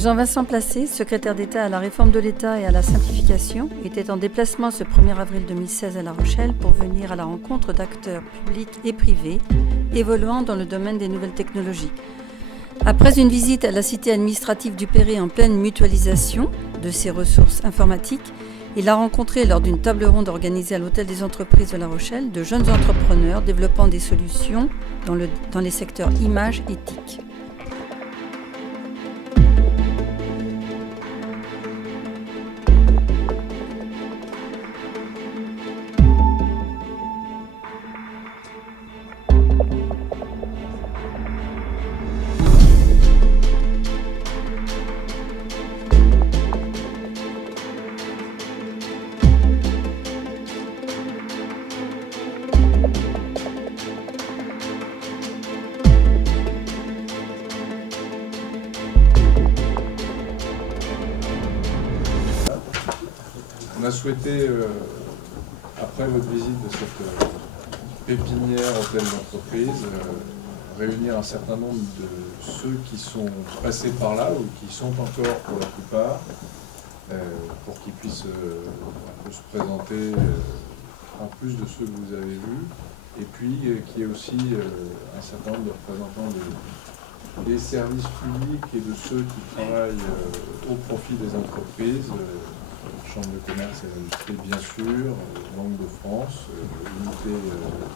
Jean-Vincent Placé, secrétaire d'État à la réforme de l'État et à la simplification, était en déplacement ce 1er avril 2016 à La Rochelle pour venir à la rencontre d'acteurs publics et privés évoluant dans le domaine des nouvelles technologies. Après une visite à la cité administrative du Perret en pleine mutualisation de ses ressources informatiques, il a rencontré lors d'une table ronde organisée à l'Hôtel des Entreprises de La Rochelle de jeunes entrepreneurs développant des solutions dans les secteurs images et TIC. On a souhaité, après votre visite de cette pépinière en pleine entreprise, réunir un certain nombre de ceux qui sont passés par là ou qui sont encore pour la plupart, pour qu'ils puissent un peu se présenter en plus de ceux que vous avez vus, et puis qu'il y ait aussi un certain nombre de représentants des services publics et de ceux qui travaillent au profit des entreprises, Chambre de commerce et d'industrie bien sûr, Banque de France, unité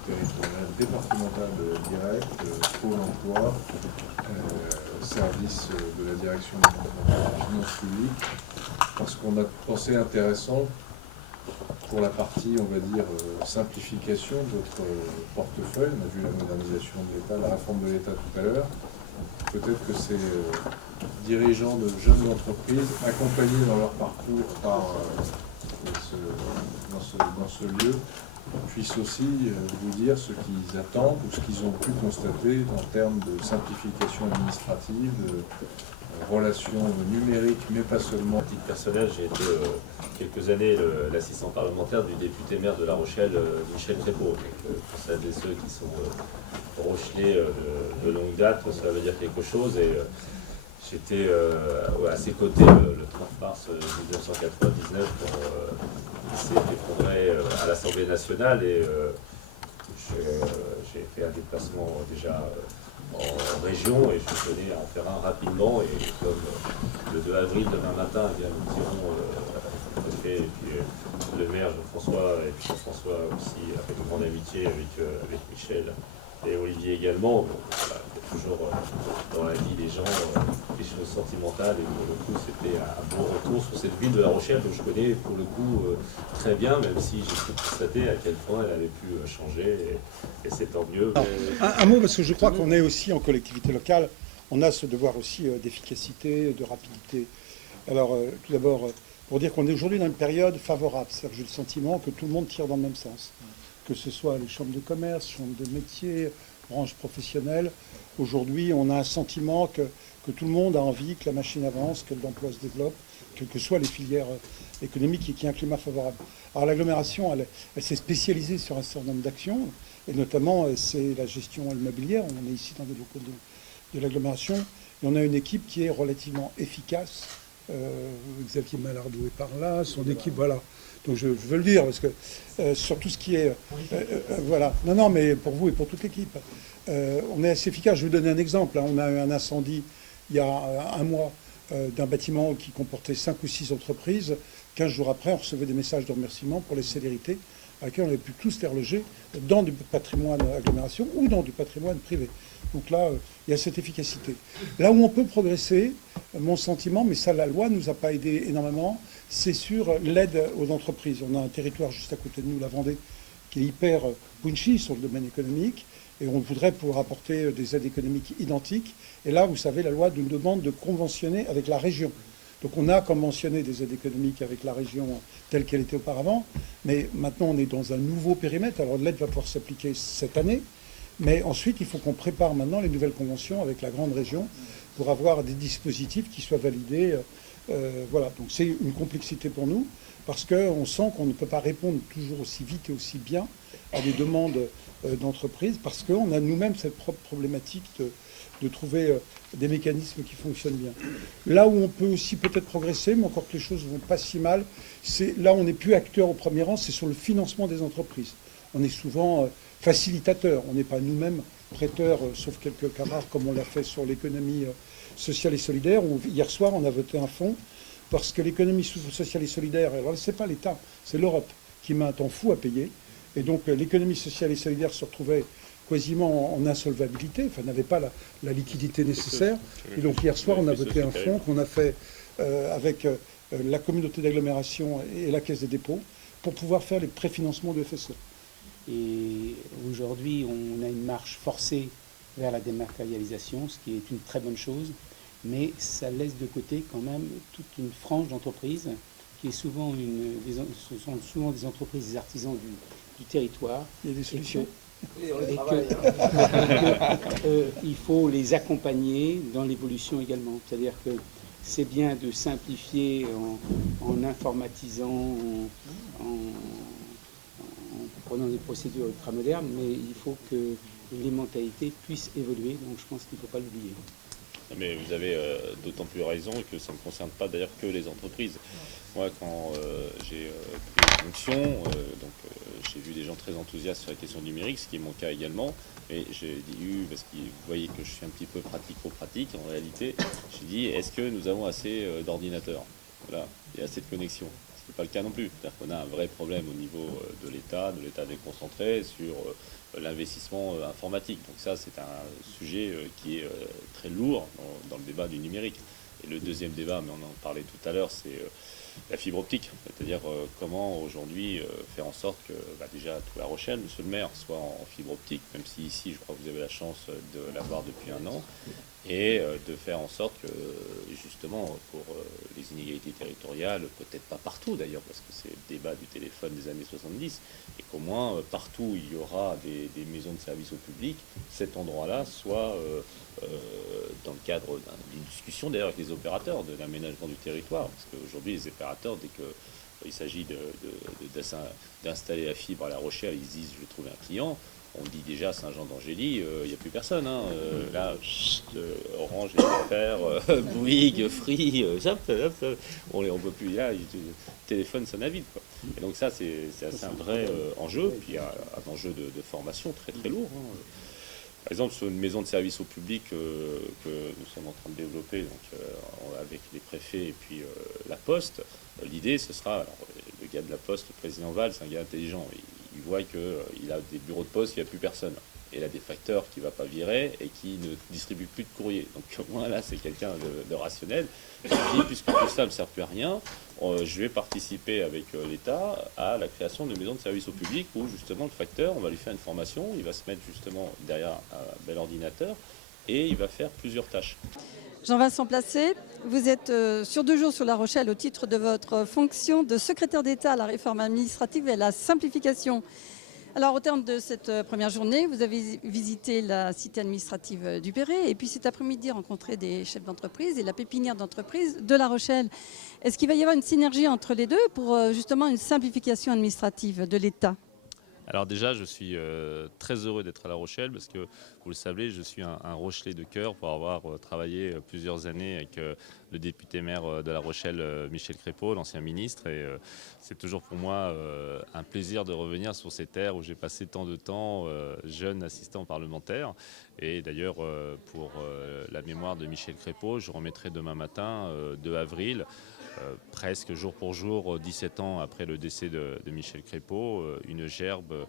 territoriale départementale directe, Pôle emploi, service de la direction départementale des finances publiques, parce qu'on a pensé intéressant pour la partie, on va dire, simplification de votre portefeuille. On a vu la modernisation de l'État, la réforme de l'État tout à l'heure. Peut-être que ces dirigeants de jeunes entreprises, accompagnés dans leur parcours dans ce lieu, puissent aussi vous dire ce qu'ils attendent ou ce qu'ils ont pu constater en termes de simplification administrative, de relations numériques, mais pas seulement. À titre personnel, j'ai été quelques années l'assistant parlementaire du député maire de La Rochelle, Michel Trépeau. Pour celles et ceux qui sont rochelais de longue date, cela veut dire quelque chose. Et j'étais à ses côtés le 30 mars 1999 pour essayer des progrès à l'Assemblée nationale. Et j'ai fait un déplacement déjà en région et je tenais à en faire un rapidement. Et comme le 2 avril demain matin, eh bien, nous irons le préfet et puis le maire Jean-François, et puis Jean-François aussi avec une grande amitié avec Michel et Olivier également. Donc, voilà, il y a toujours dans la vie des gens des choses sentimentales, et pour le coup c'était un bon retour sur cette ville de La Rochelle que je connais pour le coup très bien, même si j'ai pu constater à quel point elle avait pu changer, et c'est tant mieux. Alors, un mot, parce que je crois qu'on est aussi en collectivité locale, on a ce devoir aussi d'efficacité, de rapidité. Alors tout d'abord, pour dire qu'on est aujourd'hui dans une période favorable, c'est-à-dire que j'ai le sentiment que tout le monde tire dans le même sens, que ce soit les chambres de commerce, chambres de métiers, branches professionnelles. Aujourd'hui, on a un sentiment que tout le monde a envie que la machine avance, que l'emploi se développe, quelles que soient les filières économiques, et qu'il y ait un climat favorable. Alors l'agglomération, elle s'est spécialisée sur un certain nombre d'actions, et notamment c'est la gestion immobilière. On est ici dans des locaux de l'agglomération, et on a une équipe qui est relativement efficace. Xavier Malardot est par là, son équipe, voilà. Donc je veux le dire, parce que sur tout ce qui est... voilà. Non, mais pour vous et pour toute l'équipe. On est assez efficace. Je vais vous donner un exemple. On a eu un incendie il y a un mois d'un bâtiment qui comportait 5 ou 6 entreprises. 15 jours après, on recevait des messages de remerciement pour les célérités à laquelle on avait pu tous les reloger dans du patrimoine agglomération ou dans du patrimoine privé. Donc là, il y a cette efficacité. Là où on peut progresser, mon sentiment, mais ça, la loi ne nous a pas aidé énormément, c'est sur l'aide aux entreprises. On a un territoire juste à côté de nous, la Vendée, qui est hyper punchy sur le domaine économique, et on voudrait pouvoir apporter des aides économiques identiques. Et là, vous savez, la loi nous demande de conventionner avec la région. Donc on a conventionné des aides économiques avec la région telle qu'elle était auparavant, mais maintenant on est dans un nouveau périmètre. Alors l'aide va pouvoir s'appliquer cette année, mais ensuite il faut qu'on prépare maintenant les nouvelles conventions avec la grande région pour avoir des dispositifs qui soient validés. Voilà, donc c'est une complexité pour nous, parce qu'on sent qu'on ne peut pas répondre toujours aussi vite et aussi bien à des demandes d'entreprises, parce qu'on a nous-mêmes cette propre problématique de trouver des mécanismes qui fonctionnent bien. Là où on peut aussi peut-être progresser, mais encore que les choses ne vont pas si mal, c'est là où on n'est plus acteur au premier rang, c'est sur le financement des entreprises. On est souvent facilitateur, on n'est pas nous-mêmes prêteurs, sauf quelques cas rares, comme on l'a fait sur l'économie sociale et solidaire, où hier soir on a voté un fonds, parce que l'économie sociale et solidaire, alors ce n'est pas l'État, c'est l'Europe qui met un temps fou à payer, et donc l'économie sociale et solidaire se retrouvait quasiment en insolvabilité, enfin n'avait pas la liquidité nécessaire. Et donc hier soir, on a voté un fonds qu'on a fait avec la communauté d'agglomération et la Caisse des dépôts pour pouvoir faire les préfinancements de FSE. Et aujourd'hui, on a une marche forcée vers la dématérialisation, ce qui est une très bonne chose, mais ça laisse de côté quand même toute une frange d'entreprises qui est souvent ce sont souvent des entreprises, des artisans du territoire. Il y a des solutions. Il faut les accompagner dans l'évolution également. C'est-à-dire que c'est bien de simplifier en informatisant, en prenant des procédures ultramodernes, mais il faut que les mentalités puissent évoluer. Donc je pense qu'il ne faut pas l'oublier. Mais vous avez d'autant plus raison que ça ne concerne pas d'ailleurs que les entreprises. Moi, quand j'ai pris les fonctions, j'ai vu des gens très enthousiastes sur la question numérique, ce qui est mon cas également. Et j'ai dit, parce que vous voyez que je suis un petit peu pratico-pratique en réalité, j'ai dit, est-ce que nous avons assez d'ordinateurs? Voilà, et assez de connexions. Ce n'est pas le cas non plus. C'est-à-dire qu'on a un vrai problème au niveau de l'État déconcentré sur l'investissement informatique. Donc ça, c'est un sujet qui est très lourd dans le débat du numérique. Et le deuxième débat, mais on en parlait tout à l'heure, c'est la fibre optique. C'est-à-dire comment aujourd'hui faire en sorte que déjà tout La Rochelle, monsieur le maire, soit en fibre optique, même si ici, je crois que vous avez la chance de l'avoir depuis un an, et de faire en sorte que, justement, pour les inégalités territoriales, peut-être pas partout d'ailleurs, parce que c'est le débat du téléphone des années 70, et qu'au moins partout où il y aura des maisons de service au public, cet endroit-là soit dans le cadre d'une discussion d'ailleurs avec les opérateurs de l'aménagement du territoire, parce qu'aujourd'hui les opérateurs, dès qu'il s'agit d'installer la fibre à La Rochelle, ils se disent je vais trouver un client. On dit déjà Saint-Jean-d'Angély, il n'y a plus personne. Hein. Là, Orange, SFR, Bouygues, Free, on ne peut plus. Là, le téléphone, ça navigue. Quoi. Et donc ça, c'est un vrai enjeu. Puis il y a un enjeu de formation très très lourd. Hein. Par exemple, sur une maison de service au public que nous sommes en train de développer donc, avec les préfets et puis la Poste, l'idée, ce sera... Alors, le gars de la Poste, le président Valls, c'est un gars intelligent. Il voit qu'il a des bureaux de poste, il n'y a plus personne. Et il a des facteurs qui ne va pas virer et qui ne distribuent plus de courrier. Donc au moins là, c'est quelqu'un de rationnel. Il dit, puisque tout ça ne sert plus à rien, je vais participer avec l'État à la création de maisons de service au public où justement le facteur, on va lui faire une formation, il va se mettre justement derrière un bel ordinateur et il va faire plusieurs tâches. Jean-Vincent Placé, vous êtes sur 2 jours sur La Rochelle au titre de votre fonction de secrétaire d'État à la réforme administrative et à la simplification. Alors au terme de cette première journée, vous avez visité la cité administrative du Perret et puis cet après-midi rencontré des chefs d'entreprise et la pépinière d'entreprise de La Rochelle. Est-ce qu'il va y avoir une synergie entre les deux pour justement une simplification administrative de l'État ? Alors déjà, je suis très heureux d'être à La Rochelle parce que, vous le savez, je suis un Rochelais de cœur pour avoir travaillé plusieurs années avec le député maire de La Rochelle, Michel Crépeau, l'ancien ministre. Et c'est toujours pour moi un plaisir de revenir sur ces terres où j'ai passé tant de temps jeune assistant parlementaire. Et d'ailleurs, pour la mémoire de Michel Crépeau, je remettrai demain matin, 2 avril, presque jour pour jour, 17 ans après le décès de Michel Crépeau, une gerbe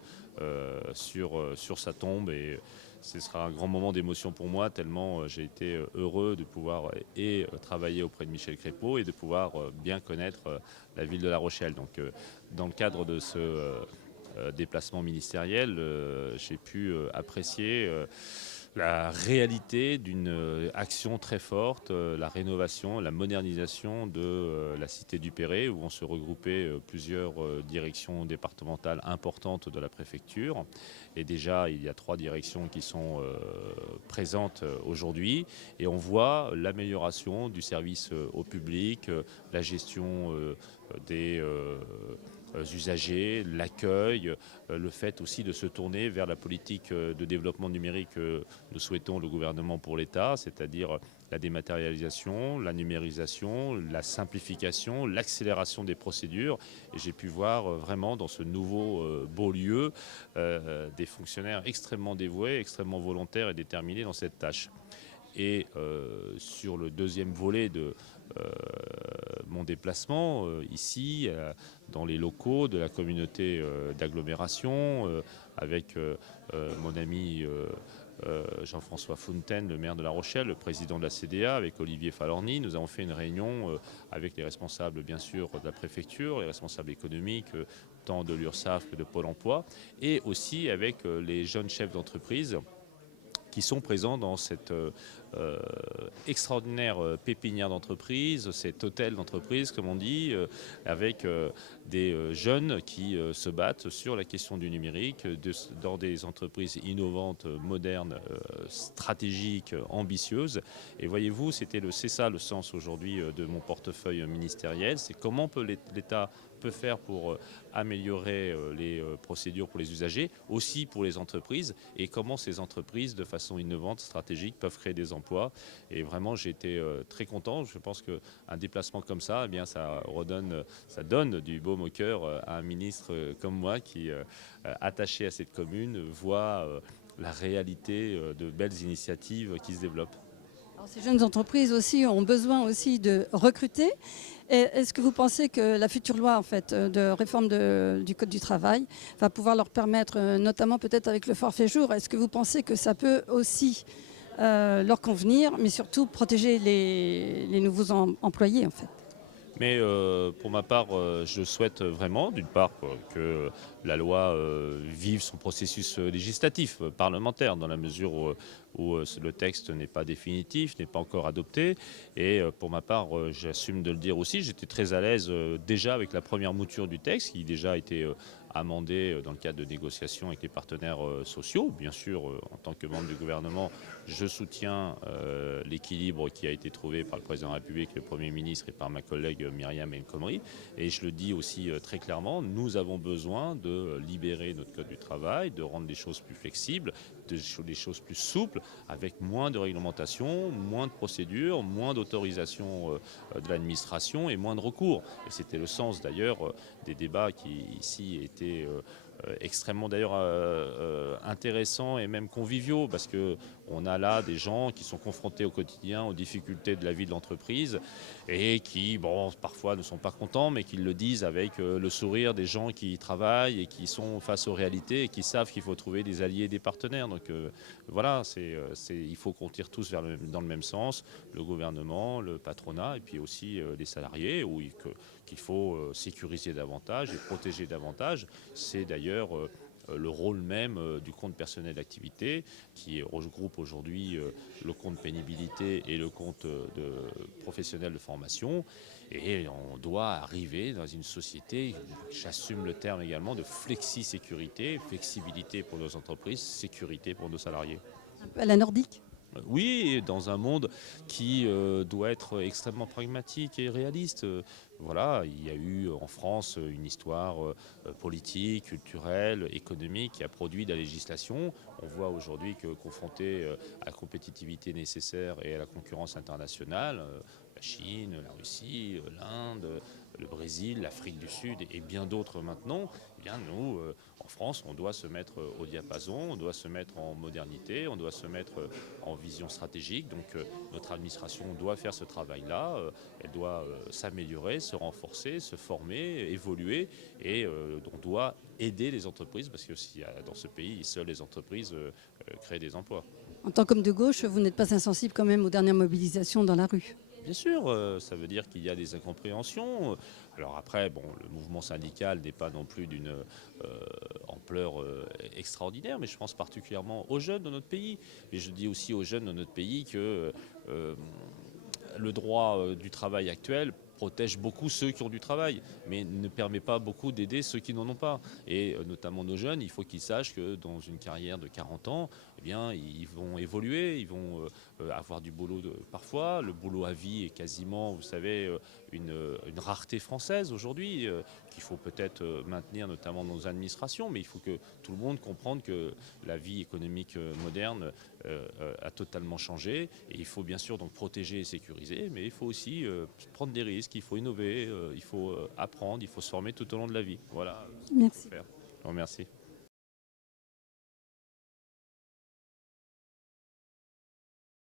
sur sa tombe. Et ce sera un grand moment d'émotion pour moi, tellement j'ai été heureux de pouvoir travailler auprès de Michel Crépeau et de pouvoir bien connaître la ville de La Rochelle. Donc, dans le cadre de ce déplacement ministériel, j'ai pu apprécier la réalité d'une action très forte, la rénovation, la modernisation de la cité du Perret, où on se regroupait plusieurs directions départementales importantes de la préfecture. Et déjà, il y a 3 directions qui sont présentes aujourd'hui. Et on voit l'amélioration du service au public, la gestion des usagers, l'accueil, le fait aussi de se tourner vers la politique de développement numérique que nous souhaitons le gouvernement pour l'État, c'est-à-dire la dématérialisation, la numérisation, la simplification, l'accélération des procédures. Et j'ai pu voir vraiment dans ce nouveau beau lieu des fonctionnaires extrêmement dévoués, extrêmement volontaires et déterminés dans cette tâche. Et sur le deuxième volet de mon déplacement, ici, dans les locaux de la communauté d'agglomération, avec mon ami Jean-François Fontaine, le maire de La Rochelle, le président de la CDA, avec Olivier Falorni, nous avons fait une réunion avec les responsables, bien sûr, de la préfecture, les responsables économiques, tant de l'URSSAF que de Pôle emploi, et aussi avec les jeunes chefs d'entreprise qui sont présents dans cette extraordinaire pépinière d'entreprise, cet hôtel d'entreprise, comme on dit, avec des jeunes qui se battent sur la question du numérique, dans des entreprises innovantes, modernes, stratégiques, ambitieuses. Et voyez-vous, c'est ça le sens aujourd'hui de mon portefeuille ministériel, c'est comment l'État peut faire pour améliorer les procédures pour les usagers, aussi pour les entreprises, et comment ces entreprises, de façon innovante, stratégique, peuvent créer des emplois. Et vraiment, j'ai été très content. Je pense qu'un déplacement comme ça, eh bien, ça donne du baume au cœur à un ministre comme moi qui, attaché à cette commune, voit la réalité de belles initiatives qui se développent. Alors, ces jeunes entreprises aussi ont besoin aussi de recruter. Et est-ce que vous pensez que la future loi en fait, de réforme du Code du travail va pouvoir leur permettre, notamment peut-être avec le forfait jour, est-ce que vous pensez que ça peut aussi leur convenir, mais surtout protéger les nouveaux employés en fait? Mais pour ma part, je souhaite vraiment, d'une part, que la loi vive son processus législatif, parlementaire, dans la mesure où le texte n'est pas définitif, n'est pas encore adopté. Et pour ma part, j'assume de le dire aussi, j'étais très à l'aise déjà avec la première mouture du texte, qui déjà a été amendé dans le cadre de négociations avec les partenaires sociaux. Bien sûr, en tant que membre du gouvernement, je soutiens l'équilibre qui a été trouvé par le président de la République, le Premier ministre et par ma collègue Myriam El Khomri. Et je le dis aussi très clairement, nous avons besoin de libérer notre code du travail, de rendre les choses plus flexibles, des choses plus souples, avec moins de réglementation, moins de procédures, moins d'autorisation de l'administration et moins de recours. Et c'était le sens d'ailleurs des débats qui ici étaient extrêmement d'ailleurs intéressants et même conviviaux, parce qu'on a là des gens qui sont confrontés au quotidien aux difficultés de la vie de l'entreprise et qui, bon, parfois ne sont pas contents, mais qui le disent avec le sourire des gens qui travaillent et qui sont face aux réalités et qui savent qu'il faut trouver des alliés et des partenaires. Donc voilà, il faut qu'on tire tous dans le même sens, le gouvernement, le patronat et puis aussi les salariés, qu'il faut sécuriser davantage et protéger davantage. C'est d'ailleurs le rôle même du compte personnel d'activité qui regroupe aujourd'hui le compte pénibilité et le compte professionnel de formation. Et on doit arriver dans une société, j'assume le terme également, de flexi-sécurité, flexibilité pour nos entreprises, sécurité pour nos salariés. Un peu à la nordique? Oui, dans un monde qui doit être extrêmement pragmatique et réaliste. Voilà, il y a eu en France une histoire politique, culturelle, économique qui a produit de la législation. On voit aujourd'hui que confronté à la compétitivité nécessaire et à la concurrence internationale, la Chine, la Russie, l'Inde, le Brésil, l'Afrique du Sud et bien d'autres maintenant, eh bien nous, en France, on doit se mettre au diapason, on doit se mettre en modernité, on doit se mettre en vision stratégique. Donc notre administration doit faire ce travail-là, elle doit s'améliorer, se renforcer, se former, évoluer et on doit aider les entreprises parce que dans ce pays, seules les entreprises créent des emplois. En tant qu'homme de gauche, vous n'êtes pas insensible quand même aux dernières mobilisations dans la rue? Bien sûr, ça veut dire qu'il y a des incompréhensions. Alors après, bon, le mouvement syndical n'est pas non plus d'une ampleur extraordinaire, mais je pense particulièrement aux jeunes de notre pays. Et je dis aussi aux jeunes de notre pays que le droit du travail actuel protège beaucoup ceux qui ont du travail, mais ne permet pas beaucoup d'aider ceux qui n'en ont pas. Et notamment nos jeunes, il faut qu'ils sachent que dans une carrière de 40 ans, eh bien, ils vont évoluer, ils vont avoir du boulot parfois. Le boulot à vie est quasiment, vous savez, une rareté française aujourd'hui, qu'il faut peut-être maintenir notamment dans nos administrations, mais il faut que tout le monde comprenne que la vie économique moderne a totalement changé. Et il faut bien sûr donc protéger et sécuriser, mais il faut aussi prendre des risques, il faut innover, il faut apprendre, il faut se former tout au long de la vie. Voilà. Merci. Je vous remercie.